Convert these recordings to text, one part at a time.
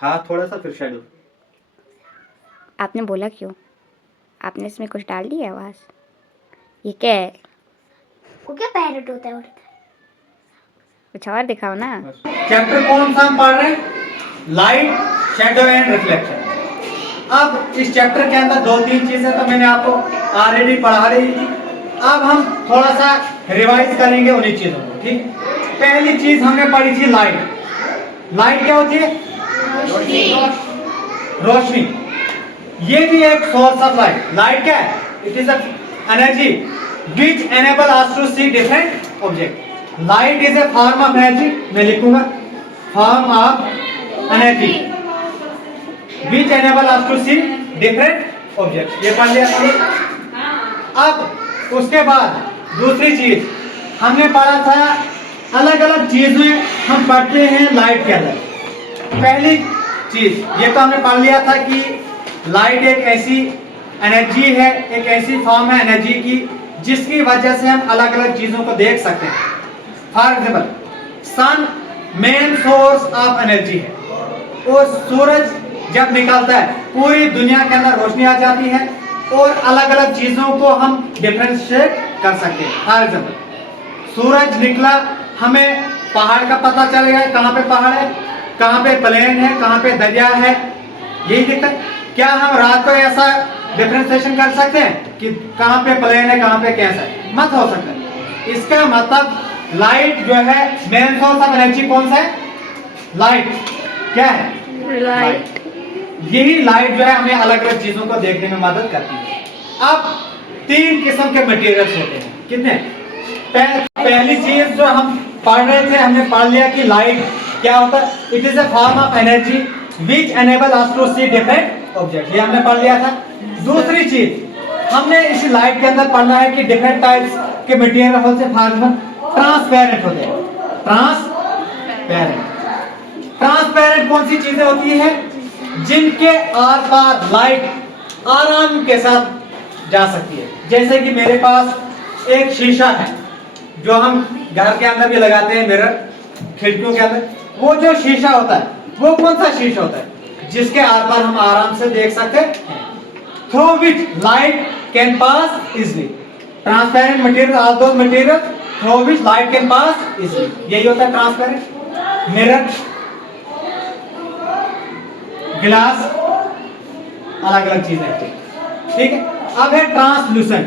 हाँ थोड़ा सा, फिर शेडो। आपने बोला क्यों? आपने इसमें कुछ डाल दी आवाज़? ये क्या है? वो क्या पैरट होता है उड़ता है? कुछ और दिखाओ ना। चैप्टर कौन सा हम पढ़ रहे हैं? Light, shadow and reflection. अब इस चैप्टर के अंदर 2-3 चीजें तो मैंने आपको ऑलरेडी पढ़ा रही थी। अब हम थोड़ा सा रिवाइज करेंगे उन्हीं चीजों को, ठीक। पहली चीज हमने पढ़ी थी लाइट। लाइट क्या होती है? रोशनी। ये भी एक सोर्स ऑफ लाइट। लाइट क्या है? It is energy which enable us to see different object. Light is a form of energy. मैं लिखूंगा form of energy which enable us to see different object. ये पढ़ लिया था। अब उसके बाद दूसरी चीज हमने पढ़ा था, अलग अलग चीज में हम पढ़ते हैं लाइट के अंदर। पहली चीज ये तो हमने पढ़ लिया था कि लाइट एक ऐसी एनर्जी है, एक ऐसी फॉर्म है एनर्जी की जिसकी वजह से हम अलग अलग चीजों को देख सकते हैं। For example sun main source of energy है, और सूरज जब निकलता है पूरी दुनिया के अंदर रोशनी आ जाती है और अलग अलग चीजों को हम डिफरेंशिएट कर सकते हैं। फॉर एग्जाम्पल सूरज निकला, हमें पहाड़ का पता चलेगा, कहाँ पे पहाड़ है, कहाँ पे प्लेन है, कहाँ पे दरिया है, यही दिखता है। क्या हम रात को ऐसा डिफरेंशिएशन कर सकते हैं कि कहाँ पे प्लेन है, कहाँ पे कैसा है? मत हो सकता है। इसका मतलब लाइट जो है मेन सोर्स ऑफ एनर्जी कौन सा है? लाइट। क्या है? लाइट। यही लाइट जो है हमें अलग अलग चीजों को देखने में मदद करती है। अब 3 किस्म के मटेरियल्स होते हैं। कितने? पहली चीज जो हम पढ़ रहे थे, हमने पढ़ लिया कि लाइट क्या होता है? It is a form of energy which enable us to see different object. ये हमने पढ़ लिया था। दूसरी चीज हमने इस लाइट के अंदर पढ़ना है कि डिफरेंट टाइप्स के मटेरियल होते हैं। फॉर एग्जाम्पल ट्रांसपेरेंट होते हैं। ट्रांसपेरेंट कौन सी चीजें होती है? जिनके आर पार लाइट आराम के साथ जा सकती है। जैसे कि मेरे पास एक शीशा है जो हम घर के अंदर भी लगाते हैं, मिरर खिड़कियों के अंदर। वो जो शीशा होता है वो कौन सा शीशा होता है? जिसके आर पार हम आराम से देख सकते हैं, through which light can pass easily. Transparent material are those material through which light can pass easily. यही होता है ट्रांसपेरेंट। मिरर, गिलास, अलग अलग चीजें, ठीक है। अब है ट्रांसलूसेंट।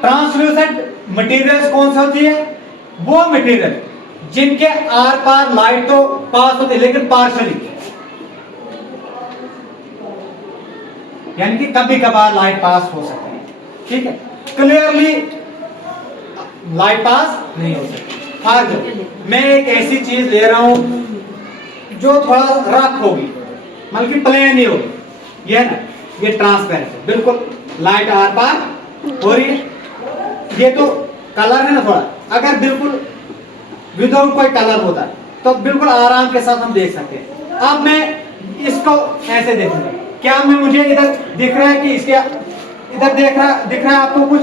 ट्रांसलूसेंट मटेरियल्स कौन सी होती है? वो मटेरियल जिनके आर पार लाइट तो पास होती है लेकिन पार्शली, यानी कि कभी कभार लाइट पास हो सकती है, ठीक है। क्लियरली लाइट पास नहीं हो सकती। मैं एक ऐसी चीज ले रहा हूं जो थोड़ा रफ होगी, मतलब कि प्लेन नहीं होगी, ये ना, ये ट्रांसपेरेंट है, बिल्कुल लाइट आर पार हो रही है। ये तो कलर है ना थोड़ा, अगर बिल्कुल विदाउट कोई कलर होता है तो बिल्कुल आराम के साथ हम देख सकते हैं। अब मैं इसको ऐसे देखूंगा, क्या मैं मुझे इधर दिख रहा है कि इसके इधर दिख रहा है आपको कुछ?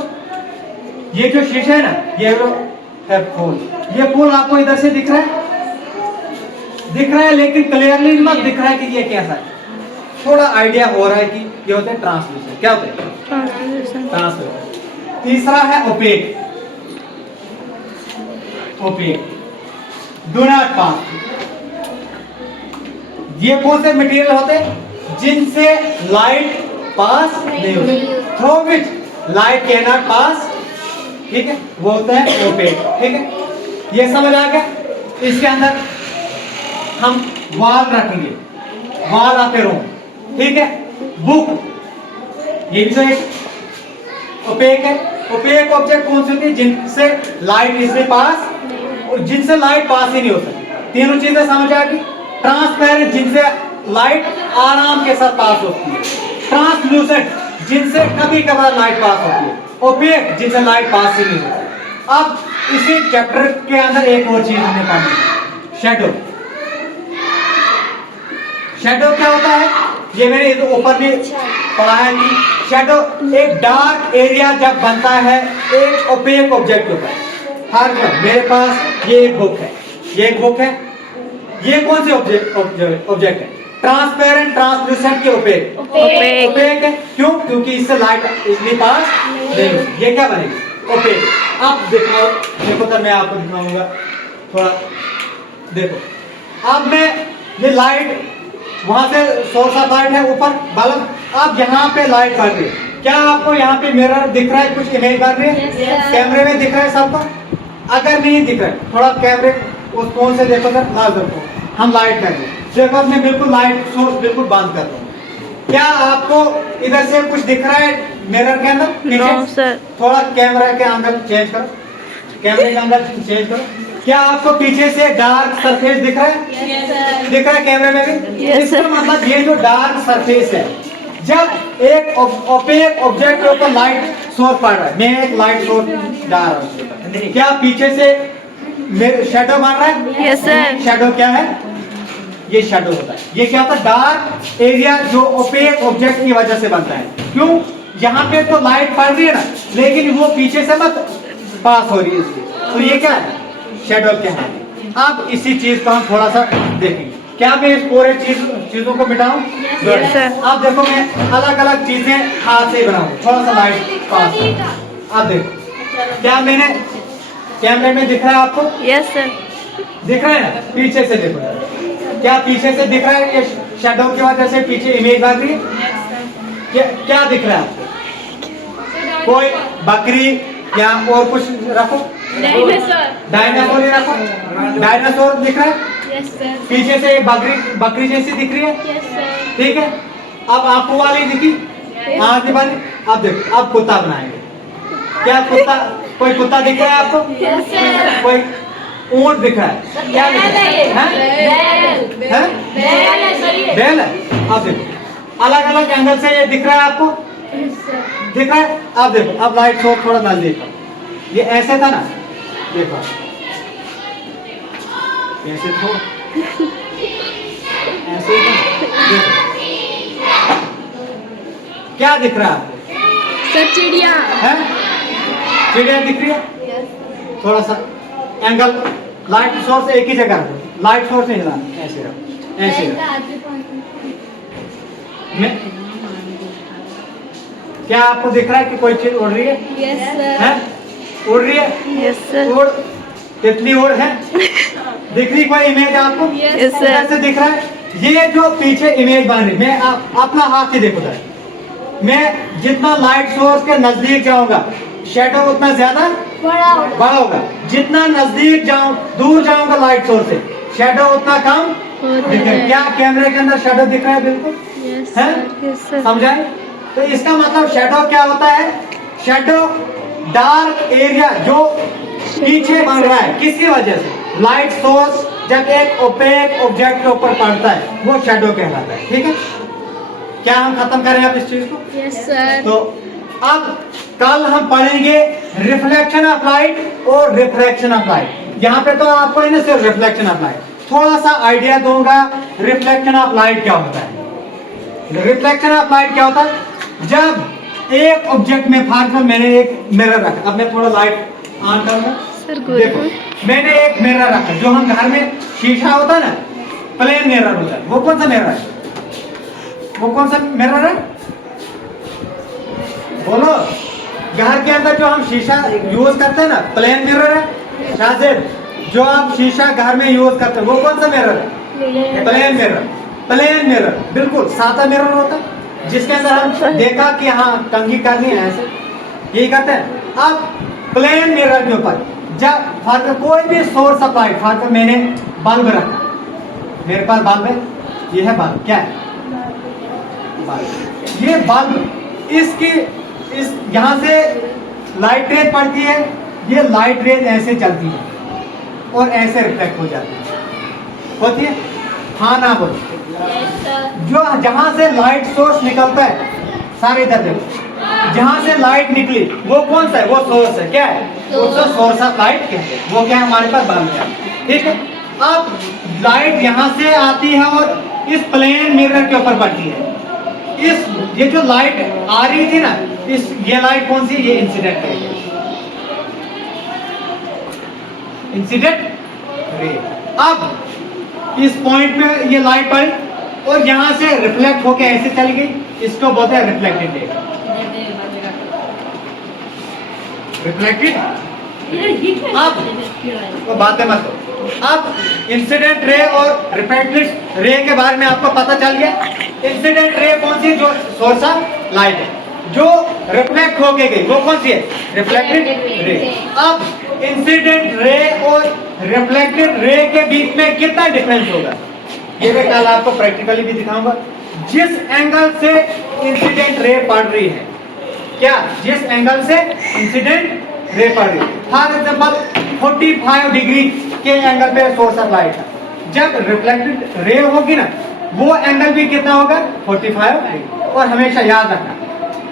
ये जो शीशा है ना, ये जो है फूल, ये फूल आपको इधर से दिख रहा है लेकिन क्लियरली मत दिख रहा है कि ये कैसा है। थोड़ा आइडिया हो रहा है कि ये होते हैं ट्रांसलूसेंट। क्या होते हैं? ट्रांसलूसेंट। तीसरा है ओपेक। Do not pass. ये कौन से मटेरियल होते हैं? जिनसे लाइट पास नहीं होती, through which light can not pass, ठीक है, वो होता है ओपेक, ठीक है। ये समझ आ गया? इसके अंदर हम वॉल रखेंगे, वॉल ऑफ ए रूम, ठीक है। बुक, ये भी तो एक ओपेक है। ओपेक ऑब्जेक्ट कौन सी होती है? जिनसे लाइट इससे पास और जिनसे लाइट पास ही नहीं हो सकती। तीनों चीजें समझ आ गई। ट्रांसपेरेंट, जिनसे लाइट आराम के साथ पास होती है। ट्रांसलूसेंट, जिनसे कभी कभार लाइट पास होती है। ओपेक, जिनसे लाइट पास ही नहीं होती। अब इसी चैप्टर के अंदर एक और चीज हमने पढ़ी, शैडो। शैडो क्या होता है? ये मैंने ऊपर भी पढ़ा है कि शैडो एक डार्क एरिया जब बनता है एक ओपेक ऑब्जेक्ट के ऊपर। हर मेरे पास ये एक बुक है, ये एक बुक है। ये कौन से ऑब्जेक्ट है? ट्रांसपेरेंट, ट्रांसलूसेंट के ओपेक। ओपेक है क्यों? क्योंकि इससे लाइट इतनी पास नहीं होती। ये क्या बनेगी? ओपेक। अब देखो तो मैं आपको दिखाऊंगा थोड़ा। देखो अब मैं ये लाइट वहां से सोर्स ऑफ लाइट है ऊपर बल्ब, अब यहाँ पे लाइट पड़ रही है। क्या आपको यहाँ पे मिरर दिख रहा है? कुछ इमेज बन रही है? कैमरे में दिख रहा है सबको? अगर नहीं दिख रहा है थोड़ा कैमरे उस फोन से देखो सर, ना देखो हम लाइट कर दें। देखो मैं बिल्कुल लाइट सोर्स बिल्कुल बंद कर रहा हूँ। क्या आपको इधर से कुछ दिख रहा है मिरर के अंदर? No sir. थोड़ा कैमरा के एंगल चेंज करो, कैमरे का एंगल चेंज करो। क्या आपको पीछे से डार्क सरफेस दिख रहा है? दिख रहा है कैमरे में भी? इसका मतलब ये जो डार्क सरफेस है, जब एक ओपेक ऑब्जेक्ट के ऊपर लाइट सोर्स पड़ रहा है, मैं एक लाइट सोर्स डाल रहा हूँ, क्या पीछे से शैडो बन रहा है? Yes sir. शैडो क्या है? ये शैडो होता है। ये क्या होता है? डार्क एरिया जो ओपेक ऑब्जेक्ट की वजह से बनता है। क्यों? यहाँ पे तो लाइट पड़ रही है ना, लेकिन वो पीछे से मत पास हो रही है इसलिए। तो ये क्या है? शैडो क्या है? अब इसी चीज को हम थोड़ा सा देखेंगे। क्या मैं इस पूरे चीजों को मिटाऊं? Yes, sir. अब देखो मैं अलग अलग चीजें हाथ से बनाऊं, थोड़ा सा लाइट पास। अब देखो क्या मैंने कैमरे में दिख रहा है आपको? Yes sir. दिख रहा है ना? पीछे से देखो, क्या पीछे से दिख रहा है? ये शैडो की वजह से पीछे इमेज बन रही है। क्या दिख रहा है आपको? कोई बकरी या और कुछ रखो, डायनासोर ही रखो। डायनासोर दिख रहा है? Yes sir. पीछे से बकरी जैसी दिख रही है। Yes sir. ठीक है, अब आंखों वाली दिखी, आंखें वाली। अब देखो अब कुत्ता बनाएंगे। क्या कुत्ता, कोई कुत्ता दिख रहा है आपको? Yes sir. कोई ऊंट दिख रहा है? क्या दिख रहा है? बैल है। अब देखो अलग अलग एंगल से ये दिख रहा है आपको? दिख रहा है? अब देखो अब लाइट शो थोड़ा नजदीक है। ये ऐसे था ना, देखो ऐसे तो ऐसे देखो क्या दिख रहा है आपको? सर चिड़िया। है? चिड़िया दिख रही है? थोड़ा सा एंगल लाइट सोर्स एक ही जगह रखो, लाइट सोर्स नहीं हिलाना, ऐसे रखो, ऐसे रखो। मैं क्या आपको दिख रहा है कि कोई चीज उड़ रही है? Yes sir. है? उड़ रही है? Yes sir. उड़, तितली उड़ है? दिख रही कोई इमेज आपको? Yes sir. कैसे दिख रहा है? ये जो पीछे इमेज बन रही, मैं अपना हाथ से देखो जरा। मैं जितना लाइट सोर्स के नजदीक जाऊंगा शैडो उतना ज्यादा बड़ा होगा। जितना नजदीक जाऊं दूर जाऊंगा लाइट सोर्स से शैडो उतना कम दिखेगा। क्या कैमरे के अंदर शैडो दिख रहा है? बिल्कुल है। Yes sir. समझाए? तो इसका मतलब शैडो क्या होता है? शैडो डार्क एरिया जो पीछे बन रहा है, किसकी वजह से? लाइट सोर्स जब एक ओपेक ऑब्जेक्ट के ऊपर पड़ता है वो शैडो कहलाता है। ठीक है, क्या हम खत्म करें अब इस चीज को? Yes sir. तो अब कल हम पढ़ेंगे रिफ्लेक्शन ऑफ लाइट और रिफ्रैक्शन ऑफ लाइट। यहाँ पे तो आपको है ना सिर्फ रिफ्लेक्शन ऑफ लाइट, थोड़ा सा आइडिया दूंगा रिफ्लेक्शन ऑफ लाइट क्या होता है। रिफ्लेक्शन ऑफ लाइट क्या होता है? जब एक ऑब्जेक्ट में, फॉर एग्जाम्पल मैंने एक मिरर रखा, अब मैं थोड़ा लाइट ऑन करूंगा। देखो मैंने एक मिरर रखा, जो हम घर में शीशा होता है ना, प्लेन मिरर होता है। वो कौन सा मिरर है? वो कौन सा मिरर है? बोलो। घर के अंदर जो हम शीशा यूज करते हैं ना, प्लेन मिरर है। शाजिद, जो आप शीशा घर में यूज करते हैं वो कौन सा मिरर है? Plane mirror. प्लेन मिरर बिल्कुल सादा मिरर होता है, जिसके अंदर हम देखा कि हाँ कंघी करनी है, ऐसे यही करते हैं। अब प्लेन मिरर के ऊपर जब कोई भी सोर्स ऑफ लाइट, फॉर मैंने बल्ब रखा, मेरे पास बल्ब है, ये है बल्ब। क्या है? बल्ब। ये बल्ब इसकी इस यहाँ से लाइट रेज पड़ती है, ये लाइट रेज ऐसे चलती है और ऐसे रिफ्लेक्ट हो जाती है, होती है। हाँ ना बोलो। जो जहां से लाइट सोर्स निकलता है, सारे इधर देखो, जहां से लाइट निकली वो कौन सा है? वो सोर्स है। क्या है? उसको सोर्स ऑफ लाइट कहते हैं। वो क्या है? हमारे पास बल्ब है। ठीक है, अब लाइट यहां से आती है और इस प्लेन मिरर के ऊपर पड़ती है। ये जो लाइट आ रही थी ना, ये लाइट कौन सी? ये इंसिडेंट है, इंसिडेंट रे। अब इस पॉइंट पे ये लाइट पड़ी और यहाँ से रिफ्लेक्ट होके ऐसे चली गई, इसको बोलते हैं रिफ्लेक्टेड रे। रिफ्लेक्टेड, अब वो बातें मत करो। अब इंसिडेंट रे और रिफ्लेक्टेड रे के बारे में आपको पता चल गया। इंसिडेंट रे कौन सी, जो सोर्स ऑफ लाइट है, जो रिफ्लेक्ट होके गई वो कौन सी है, रिफ्लेक्टेड रे। अब इंसिडेंट रे और रिफ्लेक्टेड रे के बीच में कितना डिफरेंस होगा, ये मैं कल आपको प्रैक्टिकली भी दिखाऊंगा। जिस एंगल से इंसिडेंट रे पड़ रही है, क्या जिस एंगल से इंसिडेंट रे पड़ रही है, फॉर एग्जांपल 45 डिग्री के एंगल पे सोर्स ऑफ लाइट है, जब रिफ्लेक्टेड रे होगी ना वो एंगल भी कितना होगा, 45 डिग्री। और हमेशा याद रखना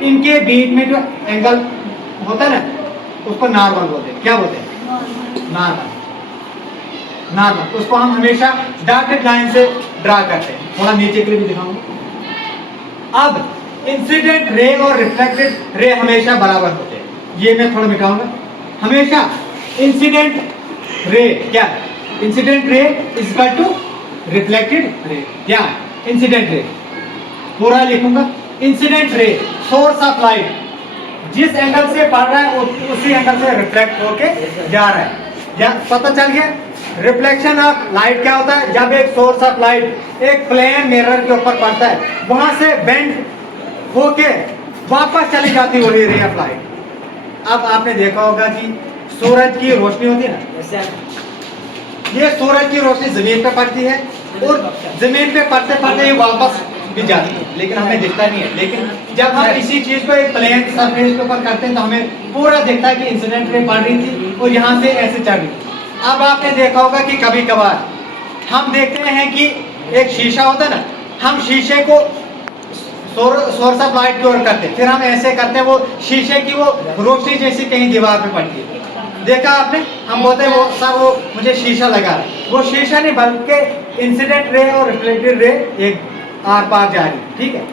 इनके बीच में जो एंगल होता है ना उसको नॉर्मल बोलते हैं। क्या बोलते हैं, नॉर्मल। नॉर्मल उसको हम हमेशा डॉटेड लाइन से ड्रा करते हैं। थोड़ा नीचे के लिए भी दिखाऊंगा। अब इंसिडेंट रे और रिफ्लेक्टेड रे हमेशा बराबर होते हैं, ये मैं थोड़ा मिटाऊंगा। हमेशा इंसिडेंट रे क्या, incident ray is equal to reflected ray. क्या इंसिडेंट रे, पूरा लिखूंगा। Incident ray source of light जिस एंगल से पड़ रहा है उसी एंगल से रिफ्लेक्ट होके जा रहा है। या पता चल गया। रिफ्लेक्शन ऑफ लाइट क्या होता है, जब एक सोर्स ऑफ लाइट एक प्लेन मिरर के ऊपर पड़ता है, वहां से बेंड होके वापस चली जाती है वही रे ऑफ लाइट। अब आपने देखा होगा कि सूरज की रोशनी होती है ना, ये सूरज की रोशनी जमीन पे पड़ती है और जमीन पे पड़ते पड़ते ये वापस भी जाती है, लेकिन हमें दिखता नहीं है। लेकिन जब हम इसी चीज को एक प्लेन सरफेस के ऊपर करते हैं तो हमें पूरा दिखता है कि इंसिडेंट रे पड़ रही थी और यहाँ से ऐसे चढ़ रही। अब आपने देखा होगा कि कभी कभार हम देखते हैं कि एक शीशा होता है ना, हम शीशे को सोर्स ऑफ लाइट की ओर करते हैं, फिर हम ऐसे करते हैं वो शीशे की वो रोशनी जैसी कहीं दीवार पे पड़ती है। देखा आपने, हम बोलते हैं वो सर वो मुझे शीशा लगा रहा है, वो शीशा नहीं बल्कि इंसिडेंट रे और रिफ्लेक्टेड रे एक आर पार जा रही है। ठीक है,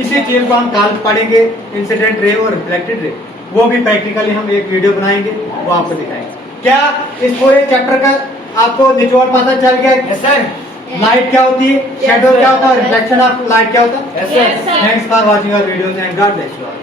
इसी चीज को हम कल पढ़ेंगे, इंसिडेंट रे और रिफ्लेक्टेड रे, वो भी प्रैक्टिकली हम एक वीडियो बनाएंगे, वो आपको दिखाएंगे। क्या इस पूरे चैप्टर का आपको निचोड़ पता चल गया सर, लाइट क्या होती है, शेडो क्या होता है, रिफ्लेक्शन ऑफ लाइट क्या होता है। Thanks for watching our videos and God bless you all.